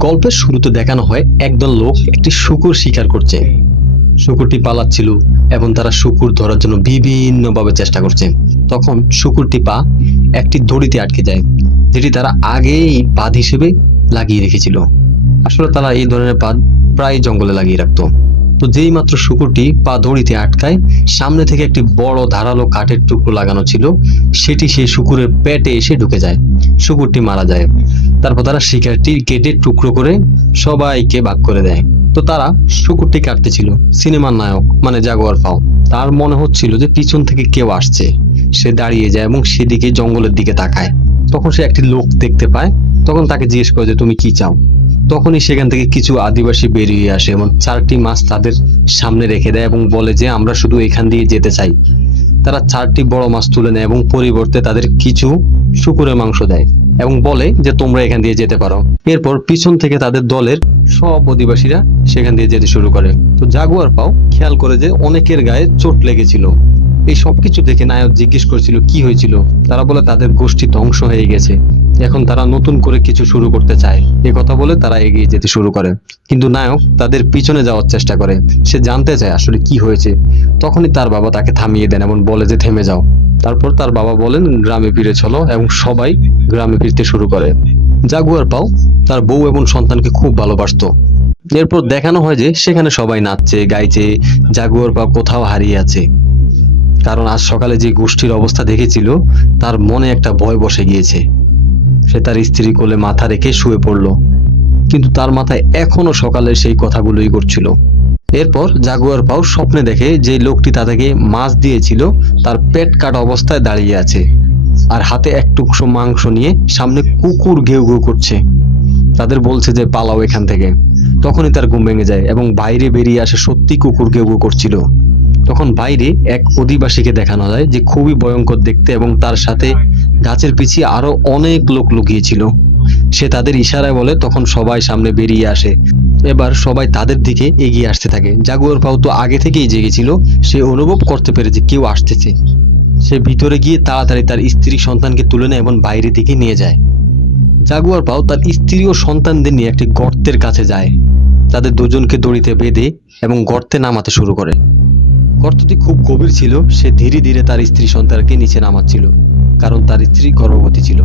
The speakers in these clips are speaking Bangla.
গল্পের শুরুতে দেখানো হয় একদল লোক একটি শূকর শিকার করছে। শূকরটি পালাচ্ছিল এবং তারা শূকর ধরার জন্য বিভিন্নভাবে চেষ্টা করছে। তখন শূকরটি পা একটি দড়িতে আটকে যায়, যেটি তারা আগেই বাঁধ হিসেবে লাগিয়ে রেখেছিল। আসলে তারা এই ধরনের বাঁধ প্রায় জঙ্গলে লাগিয়ে রাখতো। তো যেই মাত্র শূকরটি পা দড়িতে আটকায়, সামনে থেকে একটি বড় ধারালো কাঠের টুকরো লাগানো ছিল, সেটি সেই শূকরের পেটে এসে ঢুকে যায়। শূকরটি মারা যায়। তারপর তারা শিকারটি কেটে টুকরো করে সবাইকে ভাগ করে দেয়। তো তারা শূকরটি কাটতেছিল। সিনেমার নায়ক মানে জাগুয়ার পাও, তার মনে হচ্ছিল যে পিছন থেকে কেউ আসছে। সে দাঁড়িয়ে যায় এবং সেদিকে জঙ্গলের দিকে তাকায়। তখন সে একটি লোক দেখতে পায়। তখন তাকে জিজ্ঞেস করে যে তুমি কি চাও। তখনই সেখান থেকে কিছু আদিবাসী বেরিয়ে আসে এবং 4টি মাছ তাদের সামনে রেখে দেয় এবং বলে যে আমরা শুধু এখান দিয়ে যেতে চাই। তারা 4টি বড় মাছ তুলে নেয় এবং পরিবর্তে তাদের কিছু শূকরের মাংস দেয় এবং বলে যে তোমরা এখান দিয়ে যেতে পারো। এরপর পিছন থেকে তাদের দলের সব অধিবাসীরা সেখান দিয়ে যেতে শুরু করে। তো জাগুয়ার পাও খেয়াল করে যে অনেকের গায়ে চোট লেগেছিল। এই সবকিছু দেখে নায়ক জিজ্ঞেস করেছিল কি হয়েছিল। তারা বলে তাদের গোষ্ঠী ধ্বংস হয়ে গেছে, এখন তারা নতুন করে কিছু শুরু করতে চায়। এই কথা বলে তারা এগিয়ে যেতে শুরু করে, কিন্তু নায়ক তাদের পিছনে যাওয়ার চেষ্টা করে। সে জানতে চায় আসলে কি হয়েছে। তখনই তার বাবা তাকে থামিয়ে দেন এবং বলে যে থেমে যাও। তারপর তার বাবা বলেন গ্রামে ফিরে চলো এবং সবাই গ্রামে ফিরতে শুরু করে। জাগুয়ার পাও তার বউ এবং সন্তানকে খুব ভালোবাসতো। এরপর দেখানো হয় যে সেখানে সবাই নাচছে গাইছে। জাগুয়ার পাও কোথাও হারিয়ে আছে, কারণ আজ সকালে যে গোষ্ঠীর অবস্থা দেখেছিল তার মনে একটা ভয় বসে গিয়েছে। সে তার স্ত্রী কোলে মাথা রেখে শুয়ে পড়ল, কিন্তু তার মাথায় এখনো সকালের সেই কথাগুলোই ঘুরছিল। এরপর জাগুয়ার পাও স্বপ্নে দেখে যে লোকটি তাদেরকে মাছ দিয়েছিল তার পেট কাটা অবস্থায় দাঁড়িয়ে আছে আর হাতে এক টুকরো মাংস নিয়ে সামনে কুকুর ঘেউ ঘেউ করছে। তাদের বলছে যে পালাও এখান থেকে। তখনই তার ঘুম ভেঙে যায় এবং বাইরে বেরিয়ে আসে সত্যি কুকুর ঘেউ ঘেউ করছিল। তখন বাইরে এক অধিবাসীকে দেখানো যায় যে খুবই ভয়ঙ্কর দেখতে এবং তার সাথে গাছের পিছিয়ে আরো অনেক লোক লুকিয়েছিল। সে তাদের ইশারায় বলে, তখন সবাই সামনে বেরিয়ে আসে। এবার সবাই তাদের দিকে এগিয়ে আসতে থাকে। জাগুয়ার পাও তো আগে থেকেই জেগেছিল, সে অনুভব করতে পেরে যে কেউ আসতেছে। সে ভিতরে গিয়ে তাড়াতাড়ি তার স্ত্রী সন্তানকে তুলে নেয় এবং বাইরের দিকে নিয়ে যায়। জাগুয়ার পাও তার স্ত্রী ও সন্তানদের নিয়ে একটি গর্তের কাছে যায়। তাদের দুজনকে দড়িতে বেঁধে এবং গর্তে নামাতে শুরু করে। গর্তটি খুব গভীর ছিল। সে ধীরে ধীরে তার স্ত্রী সন্তানকে নিচে নামাচ্ছিল, কারণ তার স্ত্রী গর্ভবতী ছিল।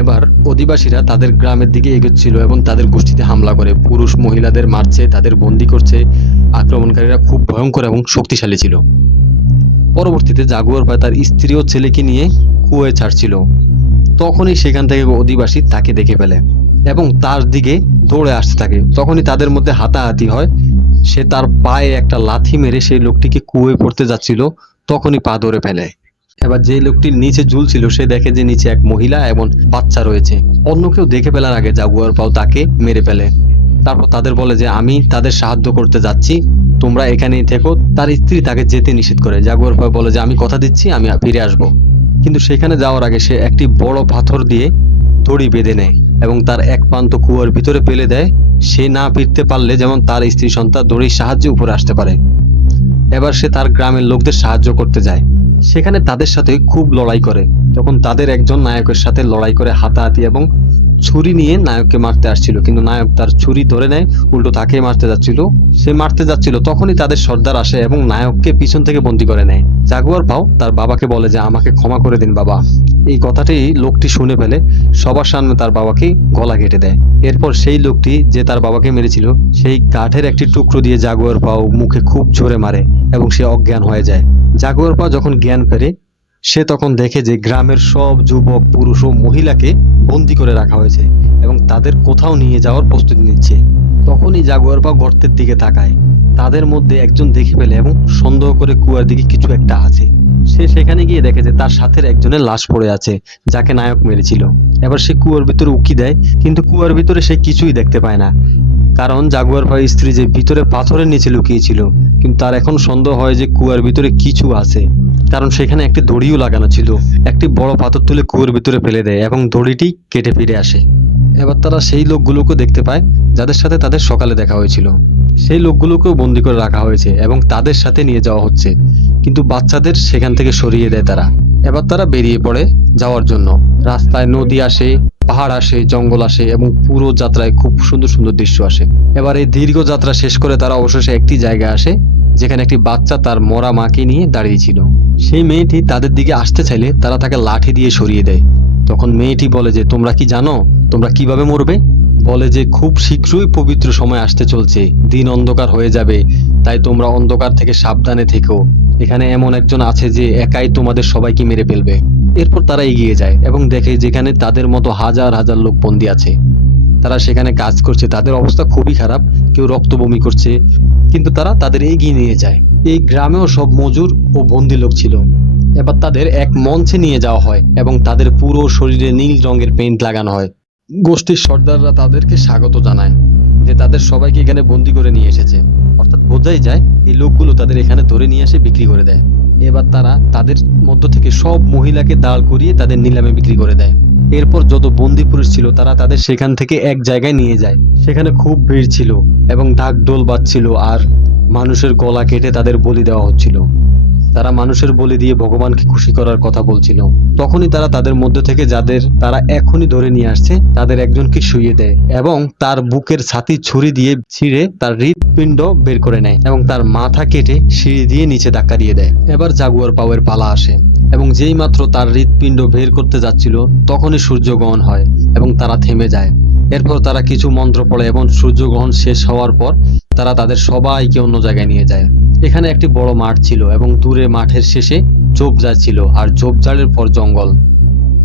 এবার অধিবাসীরা তাদের গ্রামের দিকে এগোচ্ছিল এবং তাদের গোষ্ঠীতে হামলা করে পুরুষ মহিলাদের মারছে, তাদের বন্দী করছে। আক্রমণকারীরা খুব ভয়ঙ্কর এবং শক্তিশালী ছিল। পরবর্তীতে জাগুয়ার পায় তার স্ত্রী ও ছেলেকে নিয়ে কুয়োয় ছাড়ছিল। তখনই সেখান থেকে অধিবাসী তাকে দেখে ফেলে এবং তার দিকে দৌড়ে আসতে থাকে। তখনই তাদের মধ্যে হাতাহাতি হয়। সে তার পায়ে একটা লাথি মেরে সেই লোকটিকে কুয়োয় পড়তে যাচ্ছিল, তখনই পা ধরে ফেলে। এবার যে লোকটির নিচে ঝুলছিল সে দেখে যে নিচে এক মহিলা এবং বাচ্চা রয়েছে। অন্য কেউ দেখে ফেলার আগে জাগুয়ার পাও তাকে মেরে ফেলে। তারপর তাদের বলে যে আমি তাদের সাহায্য করতে যাচ্ছি, তোমরা এখানেই থেকো। তার স্ত্রী তাকে যেতে নিষেধ করে। জাগুয়ার পাও বলে যে আমি কথা দিচ্ছি আমি ফিরে আসব। কিন্তু সেখানে যাওয়ার আগে সে একটি বড় পাথর দিয়ে দড়ি বেঁধে নেয় এবং তার এক প্রান্ত কুয়োর ভিতরে ফেলে দেয়। সে না ফিরতে পারলে যেমন তার স্ত্রী সন্তান দড়ির সাহায্যে উপরে আসতে পারে। এবার সে তার গ্রামের লোকদের সাহায্য করতে যায়। সেখানে তাদের সাথে খুব লড়াই করে। তখন তাদের একজন নায়কের সাথে লড়াই করে হাতাহাতি এবং ছুরি নিয়ে নায়ককে মারতে আসছিল, কিন্তু নায়ক তার ছুরি ধরে নেয়, উল্টো তাকে মারতে যাচ্ছিল। তখনই তাদের সর্দার আসে এবং নায়ককে পিছন থেকে বন্দী করে নেয়। জাগুয়ার পাও তার বাবাকে বলে যে আমাকে ক্ষমা করে দিন বাবা। এই কথাটি লোকটি শুনে ফেলে, সবার সামনে তার বাবাকে গলা কেটে দেয়। এরপর সেই লোকটি যে তার বাবাকে মেরেছিল সেই কাঠের একটি টুকরো দিয়ে জাগুয়ার পাও মুখে খুব জোরে মারে এবং সে অজ্ঞান হয়ে যায়। জাগুয়ার পাও যখন জ্ঞান ফেরে সে তখন দেখে যে গ্রামের সব যুবক পুরুষ ও মহিলাকে বন্দী করে রাখা হয়েছে এবং তাদের কোথাও নিয়ে যাওয়ার প্রস্তুতি নিচ্ছে। তখনই জাগুয়ার পাও গর্তের দিকে তাকায়। তাদের মধ্যে একজন দেখে ফেলে এবং সন্দেহ করে কুয়ার দিকে কিছু একটা আছে। সে সেখানে গিয়ে দেখে যে তার সাথে একজনের লাশ পড়ে আছে, যাকে নায়ক মেরেছিল। এবার সে কুয়ার ভিতরে উকি দেয়, কিন্তু কুয়ার ভিতরে সে কিছুই দেখতে পায় না, কারণ জাগুয়ার পাও স্ত্রী যে ভিতরে পাথরের নিচে লুকিয়েছিল। কিন্তু তার এখন সন্দেহ হয় যে কুয়ার ভিতরে কিছু আছে, কারণ সেখানে একটি দড়িও লাগানো ছিল। একটি বড় পাথর তুলে কুয়োর ভিতরে ফেলে দেয় এবং দড়িটি কেটে ফিরে আসে। এবার তারা সেই লোকগুলোকে দেখতে পায় যাদের সাথে তাদের সকালে দেখা হয়েছিল। সেই লোকগুলোকেও বন্দী করে রাখা হয়েছে এবং তাদের সাথে নিয়ে যাওয়া হচ্ছে, কিন্তু বাচ্চাদের সেখান থেকে সরিয়ে দেয় তারা। এবার তারা বেরিয়ে পড়ে যাওয়ার জন্য। রাস্তায় নদী আসে, পাহাড় আসে, জঙ্গল আসে এবং পুরো যাত্রায় খুব সুন্দর সুন্দর দৃশ্য আসে। এবার এই দীর্ঘ যাত্রা শেষ করে তারা অবশেষে একটি জায়গায় আসে যেখানে একটি বাচ্চা তার মরা মাকে নিয়ে দাঁড়িয়েছিল। সেই মেয়েটি তাদের দিকে আসতে চাইলে তারা তাকে লাঠি দিয়ে সরিয়ে দেয়। তখন মেয়েটি বলে যে তোমরা কি জানো তোমরা কিভাবে মরবে? বলে যে খুব শীঘ্রই পবিত্র সময় আসতে চলছে, দিন অন্ধকার হয়ে যাবে, তাই তোমরা অন্ধকার থেকে সাবধানে থেকো। এখানে এমন একজন আছে যে একাই তোমাদের সবাইকে মেরে ফেলবে। এরপর তারা এগিয়ে যায় এবং দেখে যেখানে তাদের মতো হাজার হাজার লোক বন্দী আছে। তারা সেখানে কাজ করছে, তাদের অবস্থা খুবই খারাপ, কেউ রক্ত বমি করছে, কিন্তু তারা তাদের এগিয়ে নিয়ে যায়। এই গ্রামেও সব মজুর ও বন্দী লোক ছিল। এবার তাদের এক মঞ্চে নিয়ে যাওয়া হয় এবং তাদের পুরো শরীরে নীল রঙের পেইন্ট লাগানো হয়। গোষ্ঠীর সর্দাররা তাদেরকে স্বাগত জানায় যে তাদের সবাইকে এখানে বন্দি করে নিয়ে এসেছে, অর্থাৎ বোঝাই যায় এই লোকগুলো তাদের এখানে ধরে নিয়ে এসে বিক্রি করে দেয়। এবার তারা তাদের মধ্য থেকে সব মহিলাকে দাঁড় করিয়ে তাদের নিলামে বিক্রি করে দেয়। এরপর যত বন্দি পুরুষ ছিল তারা তাদের সেখান থেকে এক জায়গায় নিয়ে যায়। সেখানে খুব ভিড় ছিল এবং ঢাক ঢোল বাজছিল আর মানুষের গলা কেটে তাদের বলি দেওয়া হচ্ছিল। তারা মানুষের বলি দিয়ে ভগবানকে খুশি করার কথা বলছিল। তখনই তারা তাদের মধ্যে থেকে যাদের তারা এখনই ধরে নিয়ে আসছে তাদের একজনকে শুইয়ে দেয় এবং তার বুকের ছাতি ছুরি দিয়ে ছিঁড়ে তার হৃৎপিণ্ড বের করে নেয় এবং তার মাথা কেটে সিঁড়ি দিয়ে নিচে ধাক্কা দিয়ে দেয়। এবার জাগুয়ার পাওয়ের পালা আসে এবং যেই মাত্র তার হৃৎপিণ্ড বের করতে যাচ্ছিল তখনই সূর্যগ্রহণ হয় এবং তারা থেমে যায়। এরপর তারা কিছু মন্ত্র পড়ে এবং সূর্যগ্রহণ শেষ হওয়ার পর তারা তাদের সবাইকে অন্য জায়গায় নিয়ে যায়। এখানে একটি বড় মাঠ ছিল এবং দূরে মাঠের শেষে ঝোপঝাড় ছিল আর ঝোপঝাড়ের পর জঙ্গল।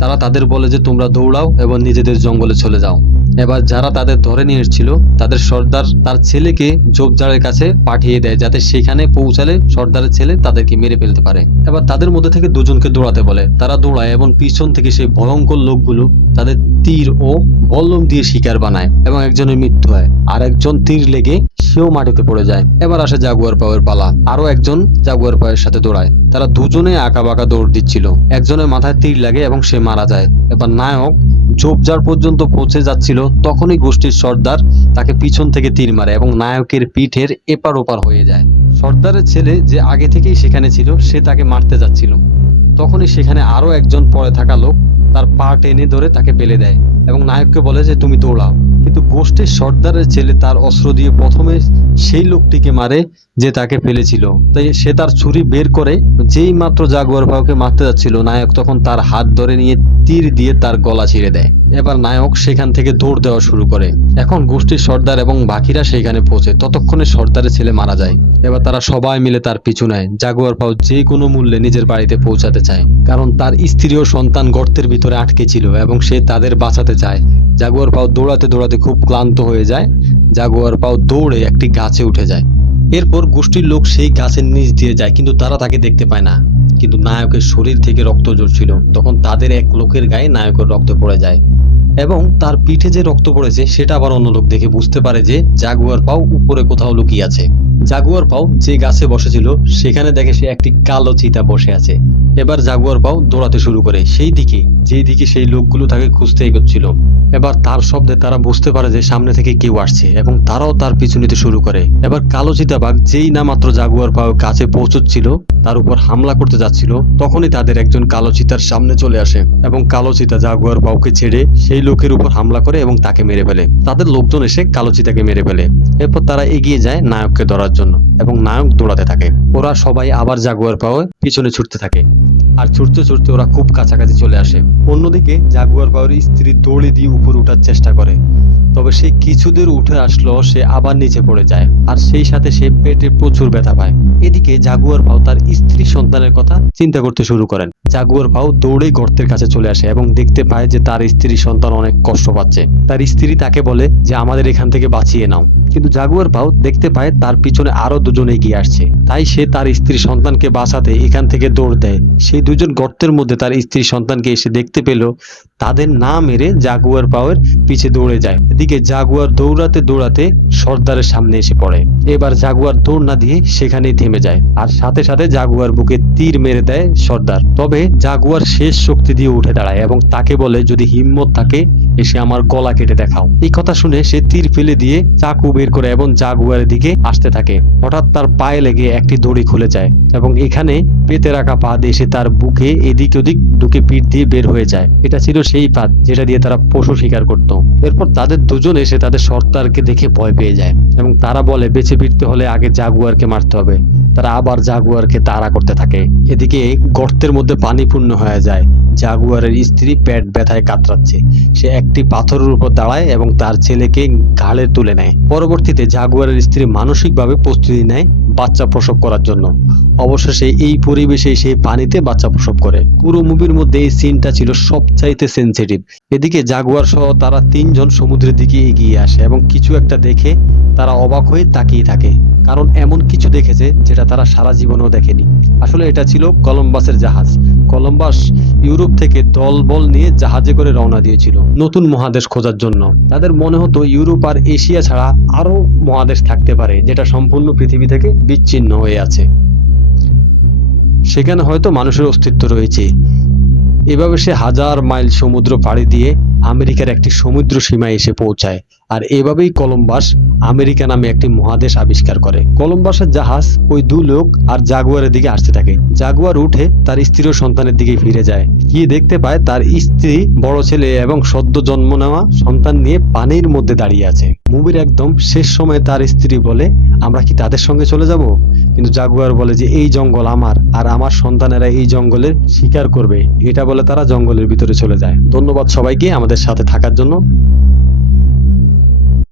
তারা তাদের বলে যে তোমরা দৌড়াও এবং নিজেদের জঙ্গলে চলে যাও। এবার যারা তাদের ধরে নিয়ে এসেছিল তাদের সর্দার তার ছেলেকে ঝোপঝাড়ের কাছে পাঠিয়ে দেয় যাতে সেখানে পৌঁছালে সর্দারের ছেলে তাদেরকে মেরে ফেলতে পারে। এবার তাদের মধ্যে থেকে দুজনকে দৌড়াতে বলে, তারা দৌড়ায় এবং পিছন থেকে সেই ভয়ঙ্কর লোকগুলো তাদের তীর ও বল্লম দিয়ে শিকার বানায় এবং একজনের মৃত্যু হয় আর একজন তীর লেগে সেও মাটিতে পড়ে যায়। এবার আসে জাগুয়ার পাওয়ের পালা। আরো একজন জাগুয়ার পাওয়ের সাথে দৌড়ায়। তারা দুজনে আঁকা বাঁকা দৌড় দিচ্ছিল। একজনের মাথায় তীর লাগে এবং সে মারা যায়। এবার নায়ক ঝোপঝাড় পর্যন্ত পৌঁছে যাচ্ছিল তখনই গোষ্ঠীর সর্দার তাকে পিছন থেকে তীর মারে এবং নায়কের পিঠের এপার ওপার হয়ে যায়। সর্দারের ছেলে যে আগে থেকেই সেখানে ছিল সে তাকে মারতে যাচ্ছিল। তখনই সেখানে আরো একজন পড়ে থাকা লোক তার পা টেনে ধরে তাকে ফেলে দেয় এবং নায়ককে বলে যে তুমি দৌড়াও। কিন্তু গোষ্ঠীর সর্দারের ছেলে তার অস্ত্র দিয়ে প্রথমে সেই লোকটিকে মারে যে তাকে ফেলেছিল। তাই সে তার ছুরি বের করে যেই মাত্র জাগুয়ার পাওকে মারতে যাচ্ছিল নায়ক তখন তার হাত ধরে নিয়ে তীর দিয়ে তার গলা ছিঁড়ে দেয়। এবার নায়ক সেখান থেকে দৌড় দেওয়া শুরু করে। এখন গোষ্ঠীর সর্দার এবং বাকিরা সেখানে পৌঁছে ততক্ষণে সর্দারের ছেলে মারা যায়। এবার তারা সবাই মিলে তার পিছু নেয়। জাগুয়ার পাও যে কোনো মূল্যে নিজের বাড়িতে পৌঁছাতে চায় কারণ তার স্ত্রী ও সন্তান গর্তের ভিতরে আটকে ছিল এবং সে তাদের বাঁচাতে চায়। জাগুয়ার পাও দৌড়াতে দৌড়াতে খুব ক্লান্ত হয়ে যায়। জাগুয়ার পাও দৌড়ে একটি গাছে উঠে যায়। এরপর গোষ্ঠীর লোক সেই গাছের নিচ দিয়ে যায় কিন্তু তারা তাকে দেখতে পায় না। কিন্তু নায়কের শরীর থেকে রক্ত ঝরছিল। তখন তাদের এক লোকের গায়ে নায়কের রক্ত পড়ে যায় এবং তার পিঠে যে রক্ত পড়েছে সেটা আবার অন্য লোক দেখে বুঝতে পারে যে জাগুয়ার পাও উপরে কোথাও লুকিয়ে আছে। জাগুয়ার পাও যে গাছে বসেছিল সেখানে দেখে সে একটি কালো চিতা বসে আছে। এবার জাগুয়ার পাও দৌড়াতে শুরু করে সেই দিকে যেই দিকে সেই লোকগুলো তাকে খুঁজতে এগোচ্ছিল। এবার তার শব্দে তারা বুঝতে পারে যে সামনে থেকে কেউ আসছে এবং তারাও তার পিছু নিতে শুরু করে। এবার কালো চিতাবাঘ যেই না মাত্র জাগুয়ার পাও কাছে পৌঁছচ্ছিল তার উপর হামলা করতে যাচ্ছিল তখনই তাদের একজন কালো চিতার সামনে চলে আসে এবং কালো চিতা জাগুয়ার পাওকে ছেড়ে সেই লোকের উপর হামলা করে এবং তাকে মেরে ফেলে। তাদের লোকজন এসে কালো চিতাকে মেরে ফেলে। এরপর তারা এগিয়ে যায় নায়ককে ধরার জন্য এবং নায়ক দৌড়াতে থাকে। ওরা সবাই আবার জাগুয়ার পাওয়ে পিছনে ছুটতে থাকে আর ছুটতে ছুটতে ওরা খুব কাছাকাছি চলে আসে। অন্যদিকে জাগুয়ার পাওয়ের স্ত্রী দড়ি দিয়ে উপরে ওঠার চেষ্টা করে, তবে সে কিছুদূর উঠে আসলো সে আবার নিচে পড়ে যায় আর সেই সাথে সে পেটে প্রচুর ব্যথা পায়। এদিকে জাগুয়ার পাও তার স্ত্রী সন্তানের কথা চিন্তা করতে শুরু করেন। জাগুয়ার পাও দৌড়ে গর্তের কাছে চলে আসে এবং দেখতে পায় যে তার স্ত্রী সন্তান অনেক কষ্ট পাচ্ছে। তার স্ত্রী তাকে বলে যে আমাদের এখান থেকে বাঁচিয়ে নাও, কিন্তু জাগুয়ার পাও দেখতে পায় তার পিছনে আরো দুজন এগিয়ে আসছে। তাই সে তার স্ত্রী সন্তানকে বাঁচাতে এখান থেকে দৌড় দেয়। সেই দুজন গর্তের মধ্যে তার স্ত্রী সন্তানকে এসে দেখতে পেল তাদের না মেরে জাগুয়ার পাওয়ের পিছে দৌড়ে যায়। এদিকে জাগুয়ার দৌড়াতে দৌড়াতে সর্দারের সামনে এসে পড়ে। এবার জাগুয়ার দৌড় না দিয়ে সেখানেই থেমে যায়, আর সাথে সাথে জাগুয়ার বুকে তীর মেরে দেয় সর্দার। তবে জাগুয়ার শেষ শক্তি দিয়ে উঠে দাঁড়ায় এবং তাকে বলে, যদি হিম্মত থাকে এসে আমার গলা কেটে দেখাও। এই কথা শুনে সে তীর ফেলে দিয়ে চাকু বের করে এবং জাগুয়ারের দিকে আসতে থাকে। হঠাৎ তার পায়ে লেগে একটি দড়ি খুলে যায় এবং এখানে পেতে রাখা ফাঁদ এসে তার বুকে এদিক ওদিক ঢুকে পিঠ দিয়ে বের হয়ে যায়। এটা ছিল সেই ফাঁদ যেটা দিয়ে তারা পশু শিকার করত। এরপর তাদের দুজন এসে তাদের সর্দারকে দেখে ভয় পেয়ে যায় এবং তারা বলে, বেঁচে ফিরতে হলে আগে জাগুয়ারকে মারতে হবে। তারা আবার জাগুয়ারকে তাড়া করতে থাকে। এদিকে গর্তের মধ্যে পানি পূর্ণ হয়ে যায়। জাগুয়ারের স্ত্রী পেট ব্যথায় কাতরাচ্ছে। সে একটি পাথরের উপর দাঁড়ায় এবং তার ছেলেকে ঘাড়ে তুলে নেয়। পরবর্তীতে জাগুয়ারের স্ত্রী মানসিকভাবে প্রস্তুতি নেয় বাচ্চা প্রসব করার জন্য। অবশেষে এই পরিবেশে সে পানিতে বাচ্চা প্রসব করে। পুরো মুভির মধ্যে এই সিনটা ছিল সবচাইতে সেনসিটিভ। এদিকে জাগুয়ার সহ তারা তিনজন সমুদ্রের দিকে এগিয়ে আসে এবং কিছু একটা দেখে তারা অবাক হয়ে তাকিয়ে থাকে, কারণ এমন কিছু দেখেছে যেটা তারা সারা জীবনেও দেখেনি। আসলে এটা ছিল কলম্বাসের জাহাজ। কলম্বাস ইউরোপ থেকে দলবল নিয়ে জাহাজে করে রওনা দিয়েছিল নতুন মহাদেশ খোঁজার জন্য। তাদের মনে হতো ইউরোপ আর এশিয়া ছাড়া আরো মহাদেশ থাকতে পারে যেটা সম্পূর্ণ পৃথিবী থেকে বিচ্ছিন্ন হয়ে আছে, সেখানে হয়তো মানুষের অস্তিত্ব রয়েছে। এভাবে সে 1000 মাইল সমুদ্র পাড়ি দিয়ে আমেরিকার একটি সমুদ্র সীমায় এসে পৌঁছায়। আর এভাবেই কলম্বাস আমেরিকা নামে একটি মহাদেশ আবিষ্কার করে। কলম্বাসের জাহাজ ওই দু লোক আর জাগুয়ারের দিকে আসতে থাকে। জাগুয়ার উঠে তার স্ত্রী ও সন্তানের দিকে ফিরে যায়, গিয়ে দেখতে পায় তার স্ত্রী, বড় ছেলে এবং সদ্য জন্ম নেওয়া সন্তান নিয়ে পানির মধ্যে দাঁড়িয়ে আছে। মুভির একদম শেষ সময় তার স্ত্রী বলে, আমরা কি তাদের সঙ্গে চলে যাব? কিন্তু জাগুয়ার বলে যে এই জঙ্গল আমার, আর আমার সন্তানেরা এই জঙ্গলের শিকার করবে। এটা বলে তারা জঙ্গলের ভিতরে চলে যায়। ধন্যবাদ সবাইকে আমাদের সাথে থাকার জন্য।